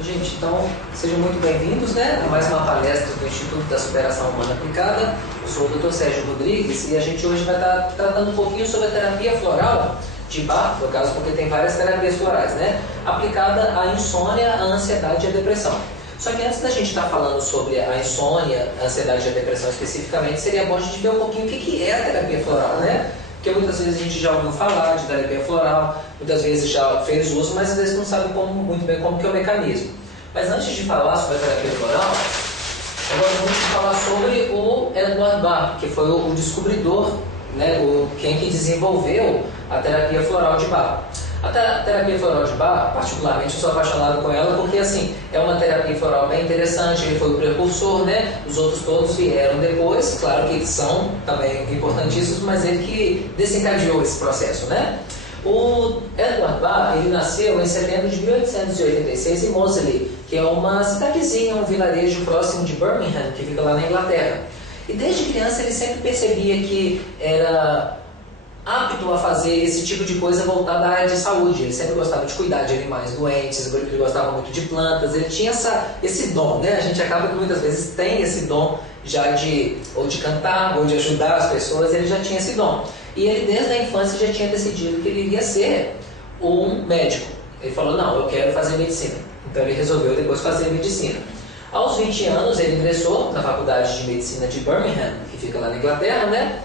Gente, então sejam muito bem-vindos, né, a mais uma palestra do Instituto da Superação Humana Aplicada. Eu sou o Dr. Sérgio Rodrigues e a gente hoje vai estar tratando um pouquinho sobre a terapia floral de Bach, no caso porque tem várias terapias florais, né, aplicada à insônia, à ansiedade e à depressão. Só que antes da gente estar falando sobre a insônia, a ansiedade e a depressão especificamente, seria bom a gente ver um pouquinho o que é a terapia floral, né? Porque muitas vezes a gente já ouviu falar de terapia floral, muitas vezes já fez uso, mas às vezes não sabe muito bem como que é o mecanismo. Mas antes de falar sobre a terapia floral, agora vamos falar sobre o Edward Bach, que foi o descobridor, né, quem que desenvolveu a terapia floral de Bach. A terapia floral de Bach, particularmente, eu sou apaixonado com ela porque, assim, é uma terapia floral bem interessante, ele foi o precursor, né? Os outros todos vieram depois, claro que são também importantíssimos, mas ele que desencadeou esse processo, né? O Edward Bach, ele nasceu em setembro de 1886 em Moseley, que é uma cidadezinha, um vilarejo próximo de Birmingham, que fica lá na Inglaterra. E desde criança ele sempre percebia que era apto a fazer esse tipo de coisa voltada à área de saúde. Ele sempre gostava de cuidar de animais doentes, ele gostava muito de plantas, ele tinha esse dom, né? A gente acaba que muitas vezes tem esse dom já de cantar ou de ajudar as pessoas, ele já tinha esse dom. E ele desde a infância já tinha decidido que ele iria ser um médico. Ele falou, não, eu quero fazer medicina. Então ele resolveu depois fazer medicina. Aos 20 anos ele ingressou na faculdade de medicina de Birmingham, que fica lá na Inglaterra, né?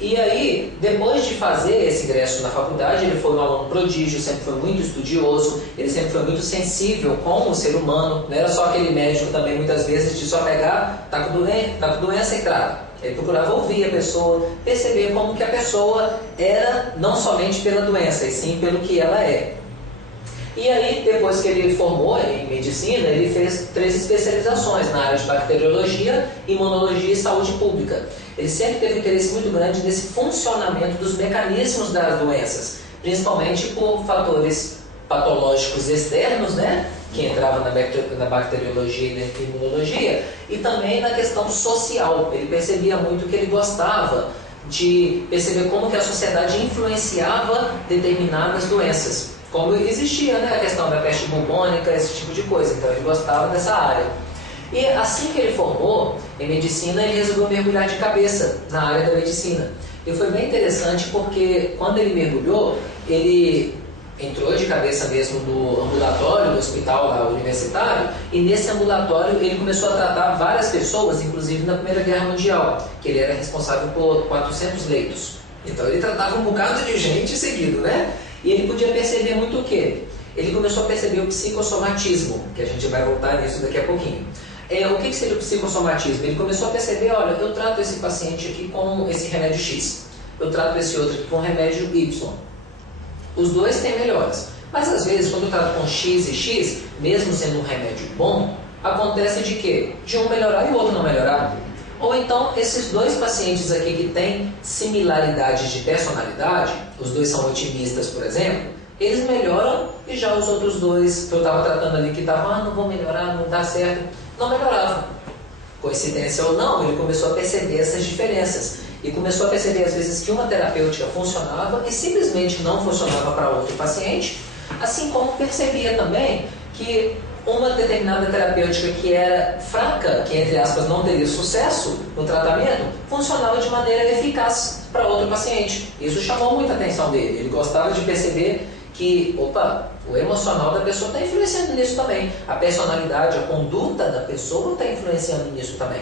E aí, depois de fazer esse ingresso na faculdade, ele foi um aluno prodígio, sempre foi muito estudioso, ele sempre foi muito sensível com o ser humano, não era só aquele médico também, muitas vezes, de só pegar, tá com doença e trata. Ele procurava ouvir a pessoa, perceber como que a pessoa era, não somente pela doença, e sim pelo que ela é. E aí, depois que ele formou em medicina, ele fez 3 especializações na área de bacteriologia, imunologia e saúde pública. Ele sempre teve um interesse muito grande nesse funcionamento dos mecanismos das doenças, principalmente por fatores patológicos externos, né, que entravam na bacteriologia e na imunologia, e também na questão social. Ele percebia muito que ele gostava de perceber como que a sociedade influenciava determinadas doenças. Como existia, né, a questão da peste bubônica, esse tipo de coisa. Então ele gostava dessa área. E assim que ele formou em medicina, ele resolveu mergulhar de cabeça na área da medicina. E foi bem interessante porque quando ele mergulhou, ele entrou de cabeça mesmo no ambulatório do hospital lá, universitário, e nesse ambulatório ele começou a tratar várias pessoas, inclusive na Primeira Guerra Mundial, que ele era responsável por 400 leitos. Então ele tratava um bocado de gente seguido, né? E ele podia perceber muito o quê? Ele começou a perceber o psicossomatismo, que a gente vai voltar nisso daqui a pouquinho. O que seria o psicossomatismo? Ele começou a perceber, olha, eu trato esse paciente aqui com esse remédio X, eu trato esse outro aqui com remédio Y. Os dois têm melhoras, mas às vezes quando eu trato com X e X, mesmo sendo um remédio bom, acontece de quê? De um melhorar e o outro não melhorar. Ou então, esses 2 pacientes aqui que têm similaridades de personalidade, os 2 são otimistas, por exemplo, eles melhoram e já os outros 2 que eu estava tratando ali que estavam, não vou melhorar, não dá certo, não melhoravam. Coincidência ou não, ele começou a perceber essas diferenças. E começou a perceber, às vezes, que uma terapêutica funcionava e simplesmente não funcionava para outro paciente, assim como percebia também que uma determinada terapêutica que era fraca, que entre aspas não teria sucesso no tratamento, funcionava de maneira eficaz para outro paciente. Isso chamou muita atenção dele. Ele gostava de perceber que, o emocional da pessoa está influenciando nisso também. A personalidade, a conduta da pessoa está influenciando nisso também.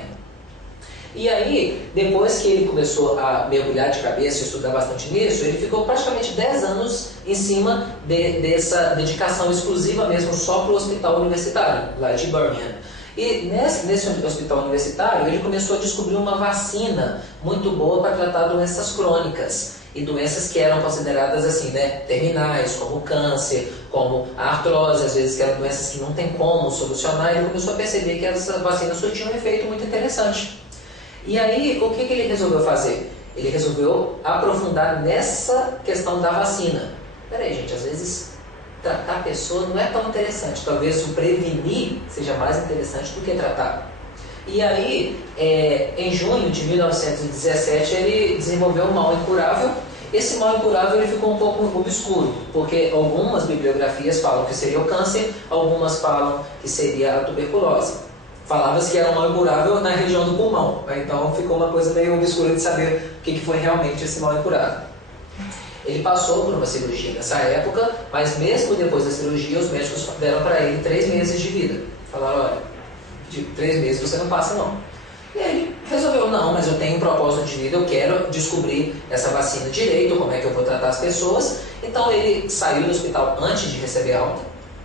E aí, depois que ele começou a mergulhar de cabeça e estudar bastante nisso, ele ficou praticamente 10 anos em cima dessa dedicação exclusiva mesmo só para o hospital universitário, lá de Birmingham. E nesse hospital universitário, ele começou a descobrir uma vacina muito boa para tratar doenças crônicas. E doenças que eram consideradas assim, né, terminais, como o câncer, como a artrose, às vezes que eram doenças que não tem como solucionar. Ele começou a perceber que essas vacinas surtiam um efeito muito interessante. E aí, o que ele resolveu fazer? Ele resolveu aprofundar nessa questão da vacina. Peraí, gente, às vezes tratar a pessoa não é tão interessante. Talvez o prevenir seja mais interessante do que tratar. E aí, em junho de 1917, ele desenvolveu um mal incurável Esse mal incurável ele ficou um pouco obscuro, porque algumas bibliografias falam que seria o câncer, algumas falam que seria a tuberculose. Falava-se que era um mal incurável na região do pulmão, então ficou uma coisa meio obscura de saber o que foi realmente esse mal incurável. Ele passou por uma cirurgia nessa época, mas mesmo depois da cirurgia, os médicos deram para ele 3 meses de vida. Falaram, olha, de 3 meses você não passa não. E aí ele resolveu, não, mas eu tenho um propósito de vida, eu quero descobrir essa vacina direito, como é que eu vou tratar as pessoas. Então ele saiu do hospital antes de receber alta,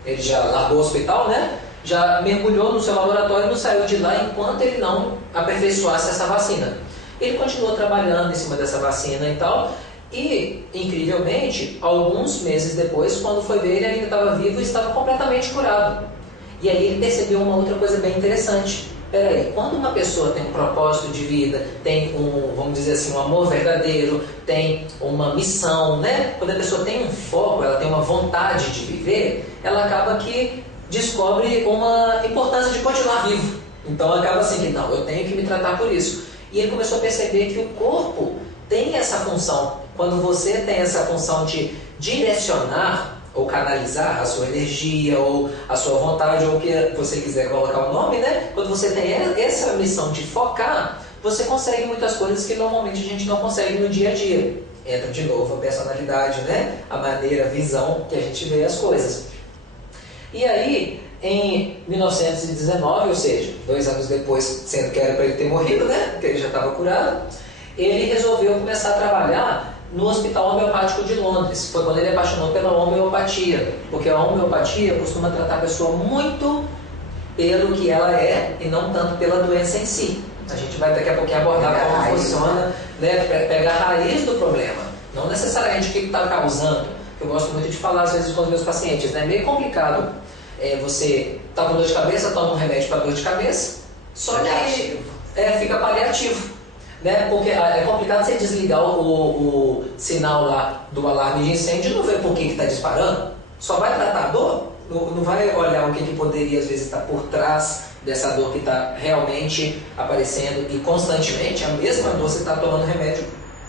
ele já largou o hospital, né? Já mergulhou no seu laboratório e não saiu de lá enquanto ele não aperfeiçoasse essa vacina. Ele continuou trabalhando em cima dessa vacina e tal, e, incrivelmente, alguns meses depois, quando foi ver, ele ainda estava vivo e estava completamente curado. E aí ele percebeu uma outra coisa bem interessante. Peraí, quando uma pessoa tem um propósito de vida, tem vamos dizer assim, um amor verdadeiro, tem uma missão, né? Quando a pessoa tem um foco, ela tem uma vontade de viver, ela acaba que descobre uma importância de continuar vivo. Então acaba assim que, não, eu tenho que me tratar por isso. E ele começou a perceber que o corpo tem essa função. Quando você tem essa função de direcionar ou canalizar a sua energia, ou a sua vontade, ou o que você quiser colocar o nome, né? Quando você tem essa missão de focar, você consegue muitas coisas que normalmente a gente não consegue no dia a dia. Entra de novo a personalidade, né? A maneira, a visão que a gente vê as coisas. E aí, em 1919, ou seja, 2 anos depois, sendo que era para ele ter morrido, né? Porque ele já estava curado, ele resolveu começar a trabalhar no Hospital Homeopático de Londres. Foi quando ele apaixonou pela homeopatia, porque a homeopatia costuma tratar a pessoa muito pelo que ela é e não tanto pela doença em si. A gente vai daqui a pouquinho abordar como funciona, né? Pega a raiz do problema, não necessariamente o que está causando. Eu gosto muito de falar às vezes com os meus pacientes, né? É meio complicado você está com dor de cabeça, toma um remédio para dor de cabeça, só que fica paliativo. Né? Porque é complicado você desligar o sinal lá do alarme de incêndio e não ver por que está disparando. Só vai tratar a dor, não vai olhar o que poderia às vezes estar por trás dessa dor que está realmente aparecendo e constantemente a mesma dor você está tomando remédio,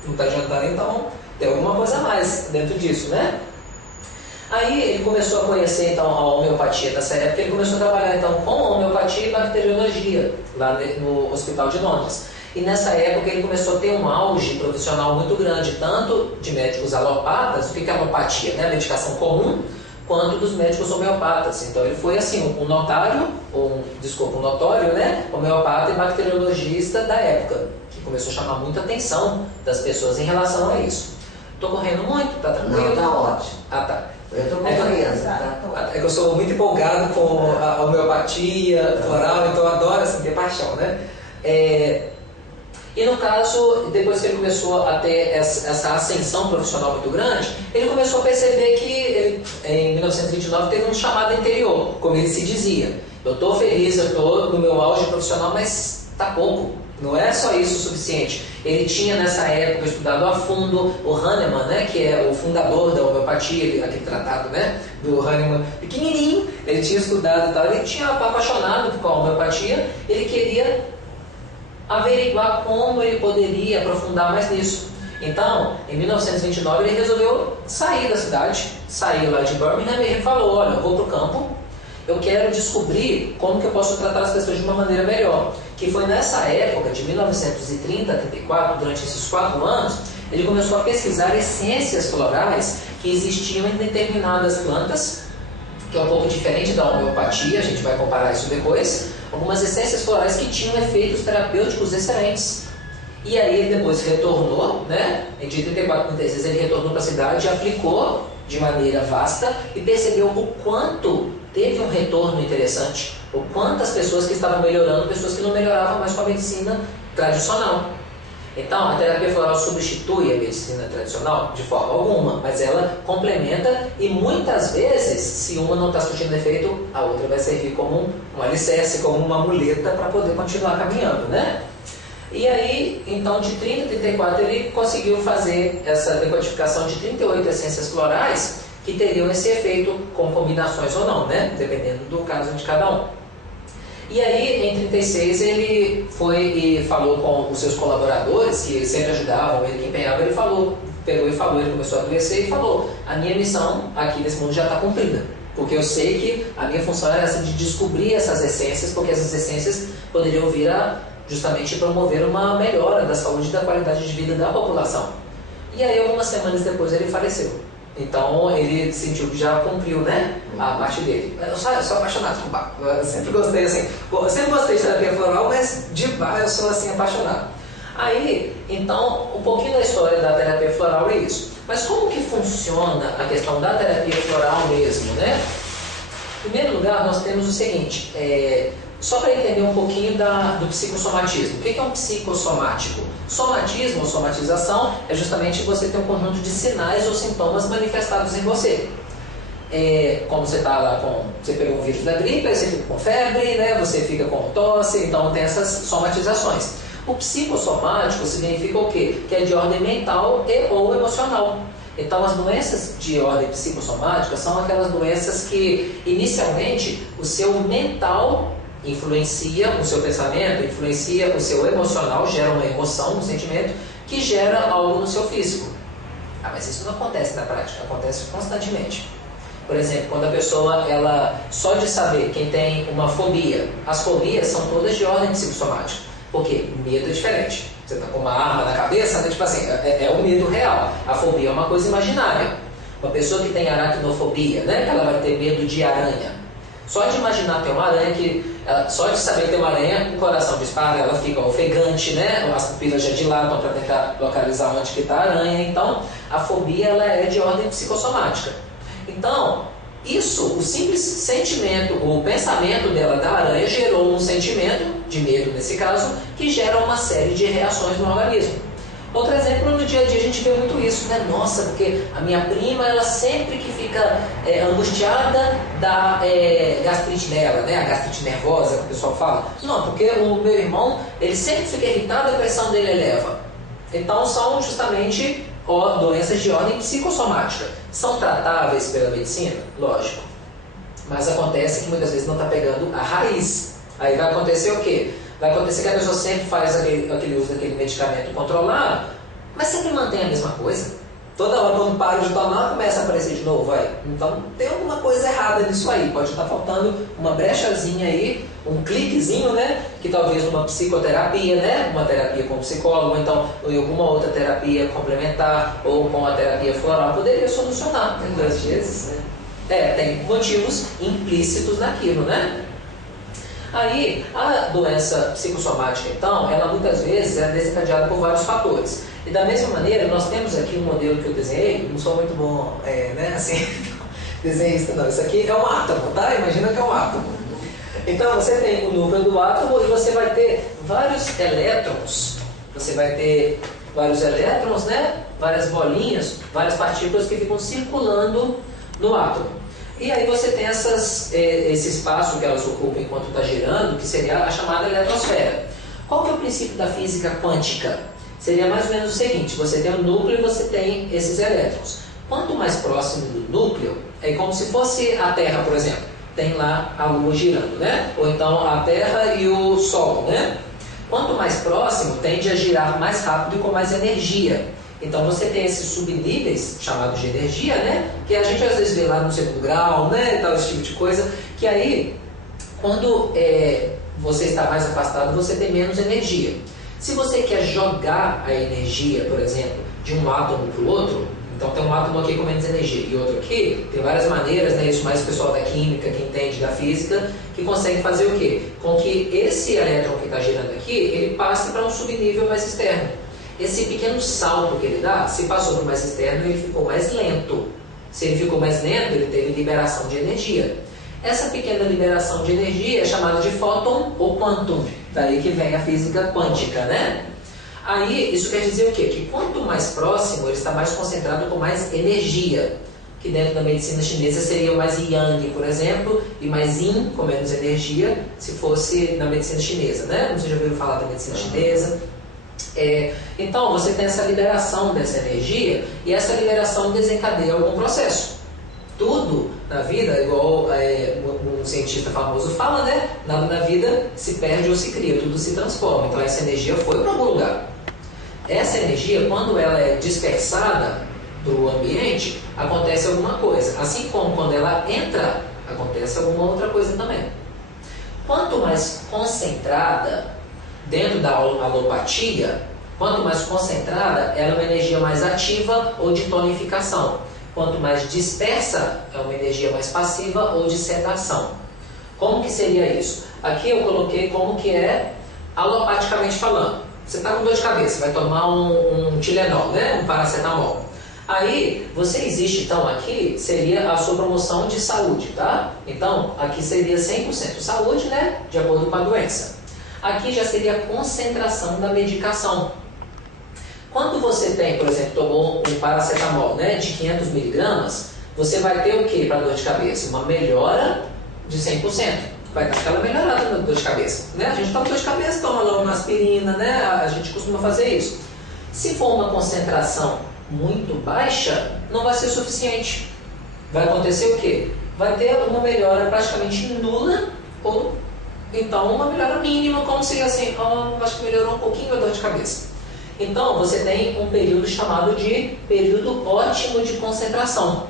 não está adiantando, então tem alguma coisa a mais dentro disso, né? Aí ele começou a conhecer então a homeopatia dessa época, ele começou a trabalhar então com homeopatia e bacteriologia lá no Hospital de Londres. E nessa época ele começou a ter um auge profissional muito grande, tanto de médicos alopatas, o que é alopatia, né? A medicação comum, quanto dos médicos homeopatas. Então ele foi assim, um notório, um notório, né? Homeopata e bacteriologista da época, que começou a chamar muita atenção das pessoas em relação a isso. Estou correndo muito? Tá tranquilo? Não, tá ótimo. Ah, tá. Eu estou compreendendo, tá? É que eu sou muito empolgado com a homeopatia floral, então eu adoro assim, ter paixão, né? E no caso, depois que ele começou a ter essa ascensão profissional muito grande, ele começou a perceber que ele, em 1929 teve um chamado interior, como ele se dizia. Eu estou feliz, eu estou no meu auge profissional, mas está pouco. Não é só isso o suficiente. Ele tinha nessa época estudado a fundo o Hahnemann, né, que é o fundador da homeopatia, aquele tratado, né, do Hahnemann pequenininho. Ele tinha estudado e tal, ele tinha apaixonado com a homeopatia, ele queria averiguar como ele poderia aprofundar mais nisso. Então, em 1929, ele resolveu sair da cidade, saiu lá de Birmingham e ele falou, olha, eu vou para o campo, eu quero descobrir como que eu posso tratar as pessoas de uma maneira melhor. Que foi nessa época, de 1930 a 34, durante esses 4 anos, ele começou a pesquisar essências florais que existiam em determinadas plantas, que é um pouco diferente da homeopatia, a gente vai comparar isso depois, algumas essências florais que tinham efeitos terapêuticos excelentes. E aí ele depois retornou, né? Em 34, 36 ele retornou para a cidade, aplicou de maneira vasta e percebeu o quanto teve um retorno interessante, o quanto as pessoas que estavam melhorando, pessoas que não melhoravam mais com a medicina tradicional. Então, a terapia floral substitui a medicina tradicional de forma alguma, mas ela complementa e muitas vezes, se uma não está surtindo efeito, a outra vai servir como um alicerce, como uma muleta para poder continuar caminhando, né? E aí, então, de 30 a 34, ele conseguiu fazer essa decodificação de 38 essências florais que teriam esse efeito com combinações ou não, né? Dependendo do caso de cada um. E aí, em 36, ele foi e falou com os seus colaboradores, que sempre ajudavam ele, que empenhava, ele falou, pegou e falou, ele começou a adoecer e falou: a minha missão aqui nesse mundo já está cumprida. Porque eu sei que a minha função era essa de descobrir essas essências, porque essas essências poderiam vir a justamente promover uma melhora da saúde e da qualidade de vida da população. E aí, algumas semanas depois, ele faleceu. Então, ele sentiu que já cumpriu, né, a parte dele. Eu sou apaixonado por Bach. Eu sempre gostei, assim, eu sempre gostei de terapia floral, mas de Bach eu sou, assim, apaixonado. Aí, então, um pouquinho da história da terapia floral é isso. Mas como que funciona a questão da terapia floral mesmo, né? Em primeiro lugar, nós temos o seguinte, só para entender um pouquinho do psicossomatismo. O que é um psicossomático? Somatismo ou somatização é justamente você ter um conjunto de sinais ou sintomas manifestados em você. Como você está lá você pegou um vírus da gripe, aí você fica com febre, né? Você fica com tosse, então tem essas somatizações. O psicossomático significa o quê? Que é de ordem mental e ou emocional. Então, as doenças de ordem psicossomática são aquelas doenças que, inicialmente, o seu mental influencia o seu pensamento, influencia o seu emocional, gera uma emoção, um sentimento, que gera algo no seu físico. Mas isso não acontece na prática, acontece constantemente. Por exemplo, quando a pessoa, só de saber quem tem uma fobia, as fobias são todas de ordem psicossomática. Porque medo é diferente. Você está com uma arma na cabeça, né? Tipo assim, é um medo real. A fobia é uma coisa imaginária. Uma pessoa que tem aracnofobia, né? Que ela vai ter medo de aranha. Só de imaginar ter uma aranha, só de saber que tem uma aranha, o coração dispara, ela fica ofegante, né? As pupilas já dilatam para tentar localizar onde que está a aranha. Então, a fobia ela é de ordem psicossomática. Então, o simples sentimento, o pensamento dela da aranha gerou um sentimento, de medo nesse caso, que gera uma série de reações no organismo. Outro exemplo, no dia a dia a gente vê muito isso, né? Nossa, porque a minha prima, ela sempre que fica angustiada da gastrite dela, né? A gastrite nervosa, que o pessoal fala. Não, porque o meu irmão, ele sempre fica irritado, a pressão dele eleva. Então, são justamente doenças de ordem psicossomática. São tratáveis pela medicina? Lógico. Mas acontece que muitas vezes não está pegando a raiz. Aí vai acontecer o quê? Vai acontecer que a pessoa sempre faz aquele uso daquele medicamento controlado, mas sempre mantém a mesma coisa. Toda hora, quando para de tomar, começa a aparecer de novo. Então, tem alguma coisa errada nisso aí. Pode estar faltando uma brechazinha aí, um cliquezinho, né? Que talvez numa psicoterapia, né? Uma terapia com psicólogo, ou então em alguma outra terapia complementar, ou com a terapia floral, poderia solucionar. Às vezes, tem motivos implícitos naquilo, né? Aí, a doença psicossomática, então, ela muitas vezes é desencadeada por vários fatores. E da mesma maneira, nós temos aqui um modelo que eu desenhei, não sou muito bom, né, assim, desenhista não, isso aqui é um átomo, tá? Imagina que é um átomo. Então, você tem o núcleo do átomo e você vai ter vários elétrons, né, várias bolinhas, várias partículas que ficam circulando no átomo. E aí você tem esse espaço que elas ocupam enquanto está girando, que seria a chamada eletrosfera. Qual que é o princípio da física quântica? Seria mais ou menos o seguinte: você tem o núcleo e você tem esses elétrons. Quanto mais próximo do núcleo, é como se fosse a Terra, por exemplo. Tem lá a Lua girando, né? Ou então a Terra e o Sol, né? Quanto mais próximo, tende a girar mais rápido e com mais energia. Então você tem esses subníveis, chamados de energia, né? Que a gente às vezes vê lá no segundo grau, né? E tal, esse tipo de coisa. Que aí, quando você está mais afastado, você tem menos energia. Se você quer jogar a energia, por exemplo, de um átomo para o outro, então tem um átomo aqui com menos energia e outro aqui, tem várias maneiras, né? Isso mais o pessoal da química, que entende da física, que consegue fazer o quê? Com que esse elétron que está girando aqui, ele passe para um subnível mais externo. Esse pequeno salto que ele dá, se passou para o mais externo, ele ficou mais lento. Se ele ficou mais lento, ele teve liberação de energia. Essa pequena liberação de energia é chamada de fóton ou quantum. Daí que vem a física quântica, né? Aí, isso quer dizer o quê? Que quanto mais próximo, ele está mais concentrado com mais energia. Que dentro da medicina chinesa seria mais yang, por exemplo, e mais yin, com menos energia, se fosse na medicina chinesa, né? Você já ouviu falar da medicina chinesa? Então, você tem essa liberação dessa energia e essa liberação desencadeia algum processo. Tudo na vida, igual um cientista famoso fala, né? Nada na vida se perde ou se cria, tudo se transforma. Então, essa energia foi para algum lugar. essa energia, quando ela é dispersada para o ambiente, acontece alguma coisa. Assim como quando ela entra, acontece alguma outra coisa também. Quanto mais concentrada dentro da alopatia, quanto mais concentrada, ela é uma energia mais ativa ou de tonificação. Quanto mais dispersa, é uma energia mais passiva ou de sedação. Como que seria isso? Aqui eu coloquei como que é alopaticamente falando. Você está com dor de cabeça, vai tomar um Tilenol, né? Um paracetamol. Aí, você existe, então, aqui seria a sua promoção de saúde, tá? Então, aqui seria 100% saúde, né? De acordo com a doença. Aqui já seria a concentração da medicação. Quando você tem, por exemplo, tomou um paracetamol, né, de 500 miligramas, você vai ter o que para dor de cabeça? Uma melhora de 100%. Vai dar aquela melhorada na dor de cabeça, né? A gente toma dor de cabeça, toma logo uma aspirina, né? A gente costuma fazer isso. Se for uma concentração muito baixa, não vai ser suficiente. Vai acontecer o quê? Vai ter uma melhora praticamente nula ou então uma melhora mínima, como se assim, acho que melhorou um pouquinho a dor de cabeça. Então você tem um período chamado de período ótimo de concentração.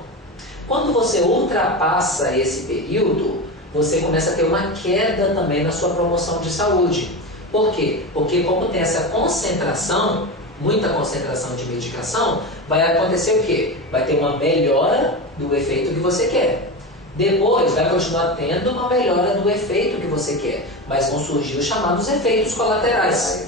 Quando você ultrapassa esse período, você começa a ter uma queda também na sua promoção de saúde. Por quê? Porque como tem essa concentração, muita concentração de medicação, vai acontecer o quê? Vai ter uma melhora do efeito que você quer. Depois vai continuar tendo uma melhora do efeito que você quer, mas vão surgir os chamados efeitos colaterais.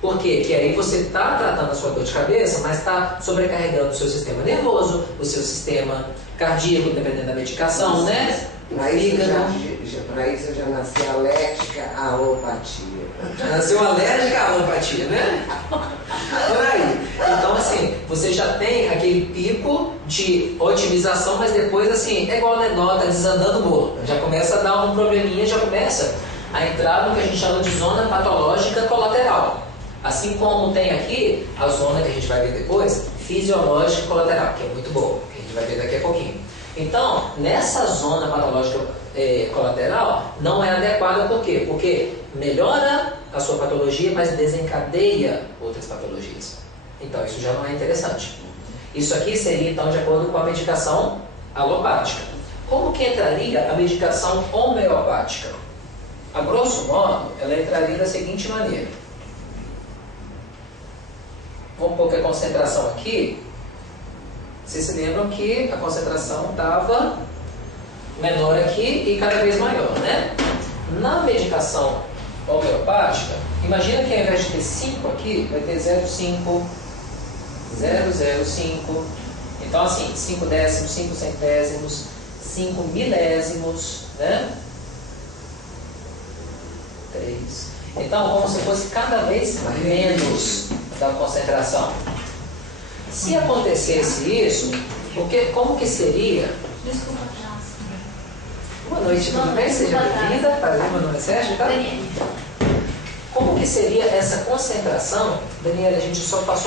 Por quê? Que aí você está tratando a sua dor de cabeça, mas está sobrecarregando o seu sistema nervoso, o seu sistema cardíaco, dependendo da medicação, né? Para isso eu já nasci alérgica à alopatia. Já nasceu alérgica à alopatia, né? Por aí. Então, assim, você já tem aquele pico de otimização, mas depois, assim, é igual a nota desandando o morro. Já começa a dar um probleminha, já começa a entrar no que a gente chama de zona patológica colateral. Assim como tem aqui a zona que a gente vai ver depois, fisiológica colateral, que é muito boa, que a gente vai ver daqui a pouquinho. Então, nessa zona patológica colateral, não é adequada por quê? Porque melhora a sua patologia, mas desencadeia outras patologias. Então, isso já não é interessante. Isso aqui seria, então, de acordo com a medicação alopática. Como que entraria a medicação homeopática? A grosso modo, ela entraria da seguinte maneira. Vamos pôr que a concentração aqui, vocês se lembram que a concentração estava menor aqui e cada vez maior, né? Na medicação homeopática, imagina que ao invés de ter 5 aqui, vai ter 0,5, 0,05. Então assim, 5 décimos, 5 centésimos, 5 milésimos, né? 3. Então, como se fosse cada vez menos da concentração. Se acontecesse isso, como que seria? Desculpa, Boa noite, tudo bem? Seja bem-vinda. Prazer, meu nome é Sérgio, tá? Como que seria essa concentração? Daniela, a gente só passou